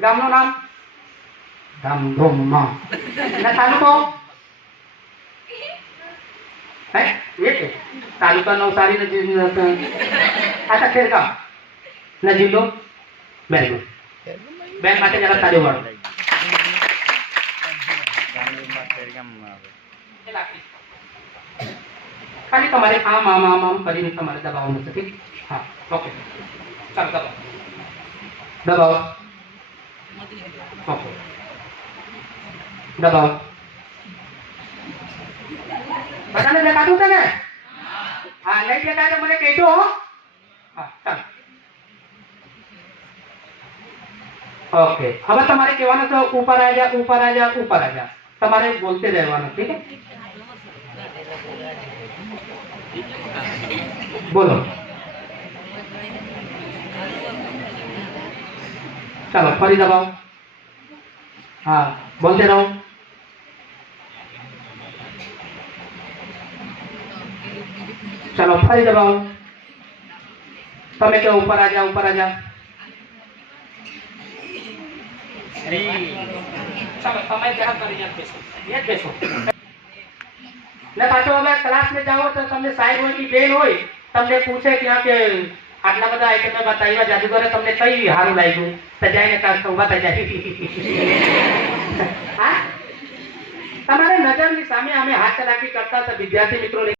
ગામનું નામ ધામધૂમમાં ને તાલુકો હે એ કે તાલુકા નવસારી ને આટા ખેરગામ ને જિલ્લો બેંગ્લોર બેન માટે જરા તાળી વાળો ખાલી તમારે આમ આમ આમ આમ કરીને તમારે દબાવવાનું છે ઠીક હા ઓકે ચાલો દબાવો ઓકે દબાવો બધાને દેખાતું છે ને હા નહીં દેખાય તો મને કહેજો હા ચાલો ओके હવે તમારે કહેવાનું છે ઉપર आ जा ऊपर आ जा ऊपर आ जा તમારે બોલતે રહેવાનું ઠીક है बोलो चलो फरी दबाओ हाँ बोलते रहो चलो फरी दबाओ तमे क्या ऊपर आ जा ऊपर आ जा चलो समय जरा कर ये बेसो ને પાછો હવે ક્લાસ में જાઓ તો તમને સાહેબ હોય કે બેન હોય તમને પૂછે કે આ કે આટલા બધા આઈટમ બતાવ્યા જાદુગરે તમને કઈ સારું લાગ્યું તો જઈને કાં ઉભા થઈ જાય હા તમારે નજરની સામે અમે હાથ રાખી કરતા હતા વિદ્યાર્થી મિત્રો